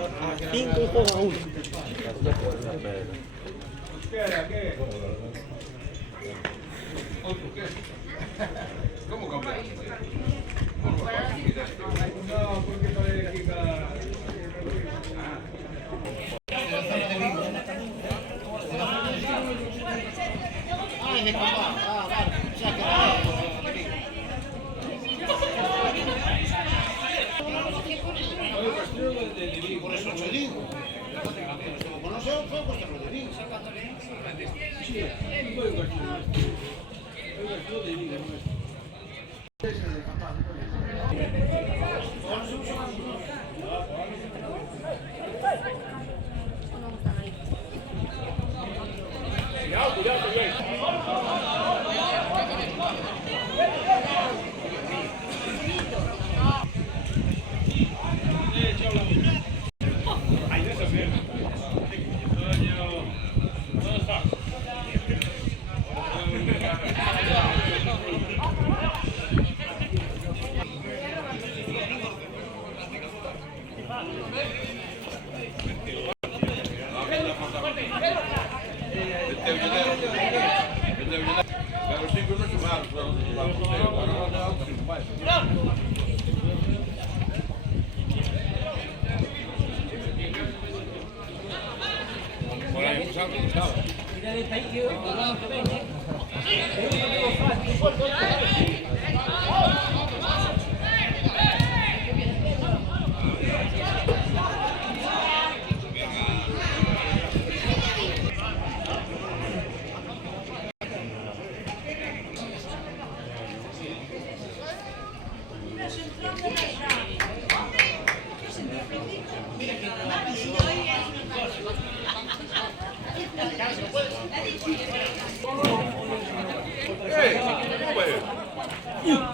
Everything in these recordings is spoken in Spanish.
a 5 y juega 1. ¿Cómo cambiar? No, porque para aquí cada... De papá. Vale. O sea que por eso te digo. Como no son, fue vuestro Rodrigo. Sí, fue un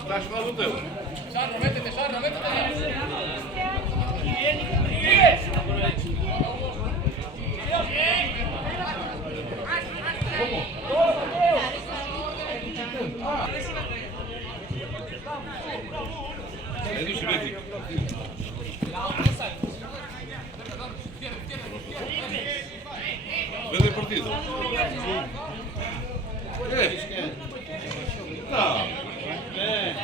Estás mal do teu. Sarro, métete. É disso mesmo. Vende a partida? É? Não. ¡Eh!